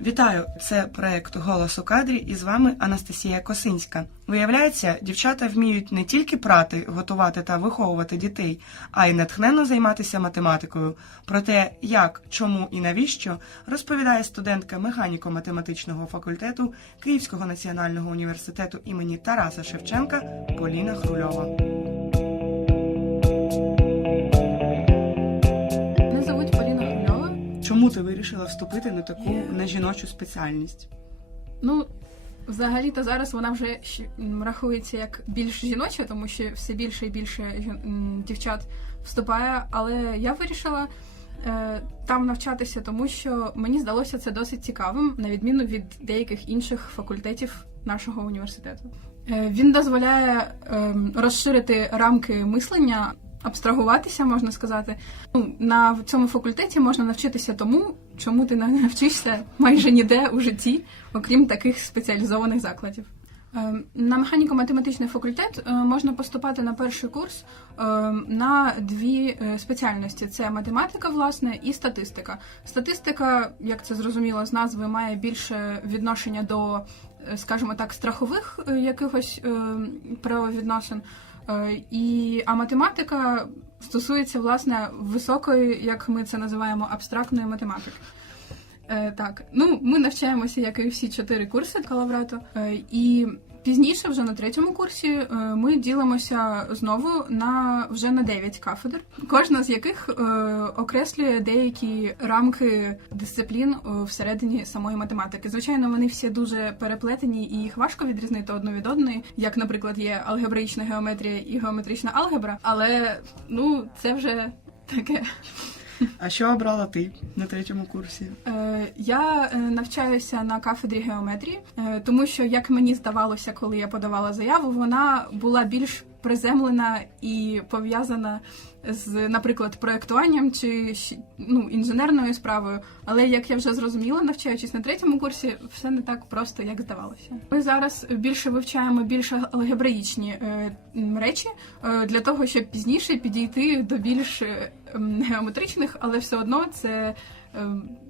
Вітаю! Це проект Голос у кадрі і з вами Анастасія Косинська. Виявляється, дівчата вміють не тільки прати, готувати та виховувати дітей, а й натхненно займатися математикою. Про те, як, чому і навіщо, розповідає студентка механіко-математичного факультету Київського національного університету імені Тараса Шевченка Поліна Хрульова. Чому ти вирішила вступити на таку нежіночу спеціальність? Ну, взагалі-то зараз вона вже рахується як більш жіноча, тому що все більше і більше дівчат вступає. Але я вирішила е, там навчатися, тому що мені здалося це досить цікавим, на відміну від деяких інших факультетів нашого університету. Е, він дозволяє ем, розширити рамки мислення. Абстрагуватися, можна сказати. Ну, на цьому факультеті можна навчитися тому, чому ти не навчишся майже ніде у житті, окрім таких спеціалізованих закладів. Е, На механіко-математичний факультет е, можна поступати на перший курс е, на дві е, спеціальності: це математика, власне, і статистика. Статистика, як це зрозуміло з назви, має більше відношення до, скажімо так, страхових якихось правовідносин. Е, І, а математика стосується власне високої, як ми це називаємо, абстрактної математики. Е, так, ну ми навчаємося, як і всі чотири курси калаврату. Е, і пізніше, вже на третьому курсі, е, ми ділимося знову на вже на 9 кафедр, кожна з яких е, окреслює деякі рамки дисциплін е, всередині самої математики. Звичайно, вони всі дуже переплетені і їх важко відрізнити одну від одної, як, наприклад, є алгебраїчна геометрія і геометрична алгебра, але ну це вже таке. А що обрала ти на третьому курсі? Е, Я е, навчаюся на кафедрі геометрії, е, тому що, як мені здавалося, коли я подавала заяву, вона була більш приземлена і пов'язана з, наприклад, проєктуванням чи ну, інженерною справою. Але як я вже зрозуміла, навчаючись на третьому курсі, все не так просто, як здавалося. Ми зараз більше вивчаємо більш алгебраїчні е, речі е, для того, щоб пізніше підійти до більш е, геометричних, але все одно це е,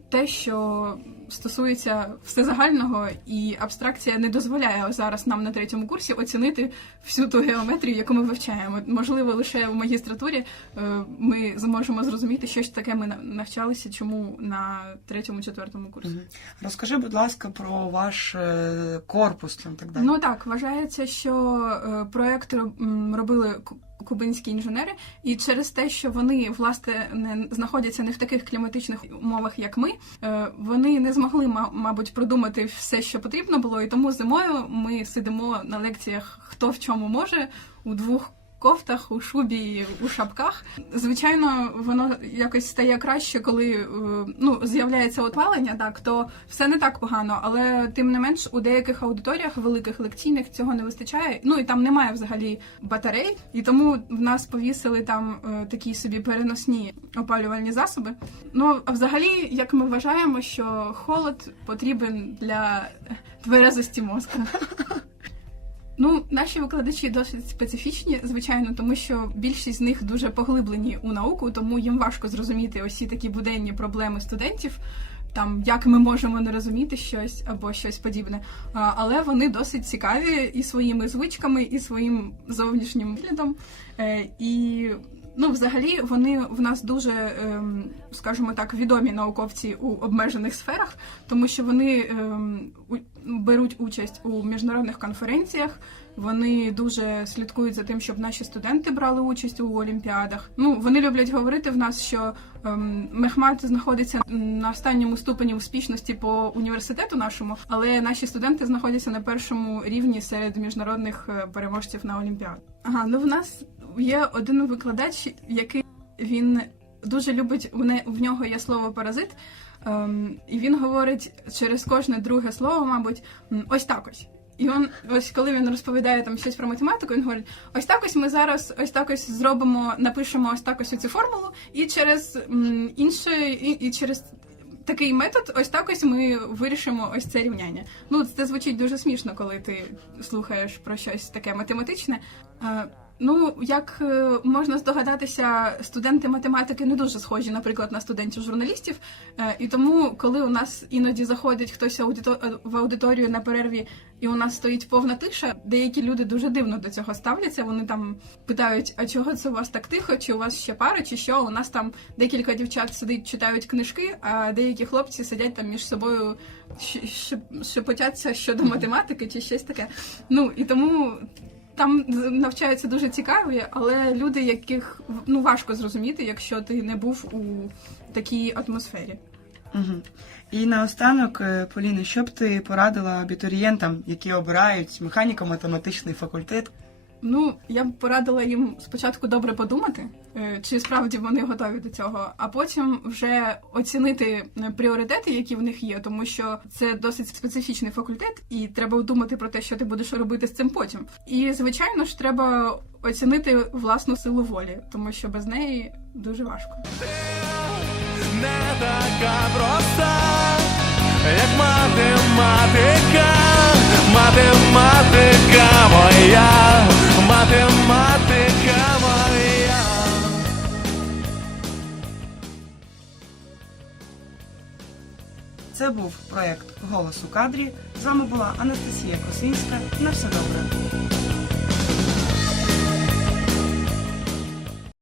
те, що стосується всезагального, і абстракція не дозволяє зараз нам на третьому курсі оцінити всю ту геометрію, яку ми вивчаємо. Можливо, лише в магістратурі е, ми зможемо зрозуміти, що ж таке ми навчалися, чому на третьому, четвертому курсі. Розкажи, будь ласка, про ваш е, корпус там так далі. Ну так, вважається, що е, проект роб- робили кубинські інженери, і через те, що вони власне не знаходяться не в таких кліматичних умовах, як ми, е, вони не змогли, ма- мабуть, продумати все, що потрібно було. І тому зимою ми сидимо на лекціях хто в чому може у двох. Кофтах, у шубі, у шапках. Звичайно, воно якось стає краще, коли е, ну, з'являється опалення, так то все не так погано, але тим не менш у деяких аудиторіях великих лекційних цього не вистачає. Ну і там немає взагалі батарей, і тому в нас повісили там е, такі собі переносні опалювальні засоби. Ну а взагалі, як ми вважаємо, що холод потрібен для тверезості мозку. Ну, наші викладачі досить специфічні, звичайно, тому що більшість з них дуже поглиблені у науку, тому їм важко зрозуміти усі такі буденні проблеми студентів. Там як ми можемо не розуміти щось або щось подібне, але вони досить цікаві і своїми звичками, і своїм зовнішнім виглядом. Е, І ну, взагалі, вони в нас дуже, ем, скажімо так, відомі науковці у обмежених сферах, тому що вони ем, беруть участь у міжнародних конференціях. Вони дуже слідкують за тим, щоб наші студенти брали участь у олімпіадах. Ну вони люблять говорити в нас, що ем, Мехмат знаходиться на останньому ступені успішності по університету нашому, але наші студенти знаходяться на першому рівні серед міжнародних е, переможців на олімпіад. Ага, ну в нас є один викладач, який він дуже любить в нього є слово паразит. Ем, і він говорить через кожне друге слово, мабуть, ось так ось. І він, ось коли він розповідає там щось про математику, він говорить: ось так ось ми зараз ось так ось зробимо, напишемо ось так ось цю формулу, і через інше, і, і через такий метод, ось так ось ми вирішимо ось це рівняння. Ну, це звучить дуже смішно, коли ти слухаєш про щось таке математичне. Ну, як е, можна здогадатися, студенти математики не дуже схожі, наприклад, на студентів журналістів. Е, І тому, коли у нас іноді заходить хтось е, в аудиторію на перерві, і у нас стоїть повна тиша, деякі люди дуже дивно до цього ставляться. Вони там питають: а чого це у вас так тихо? Чи у вас ще пара, чи що? У нас там декілька дівчат сидить, читають книжки, а деякі хлопці сидять там між собою шепотяться щодо математики чи щось таке. Ну і тому там навчаються дуже цікаві, але люди, яких ну важко зрозуміти, якщо ти не був у такій атмосфері. Угу. І наостанок, е, Поліна, що б ти порадила абітурієнтам, які обирають механіко-математичний факультет? Ну, я б порадила їм спочатку добре подумати, е, чи справді вони готові до цього, а потім вже оцінити е, пріоритети, які в них є, тому що це досить специфічний факультет, і треба думати про те, що ти будеш робити з цим потім. І звичайно ж, треба оцінити власну силу волі, тому що без неї дуже важко. не така проста, як математика, математика моя, Це був проект Голос у кадрі. З вами була Анастасія Косинська. На все добре.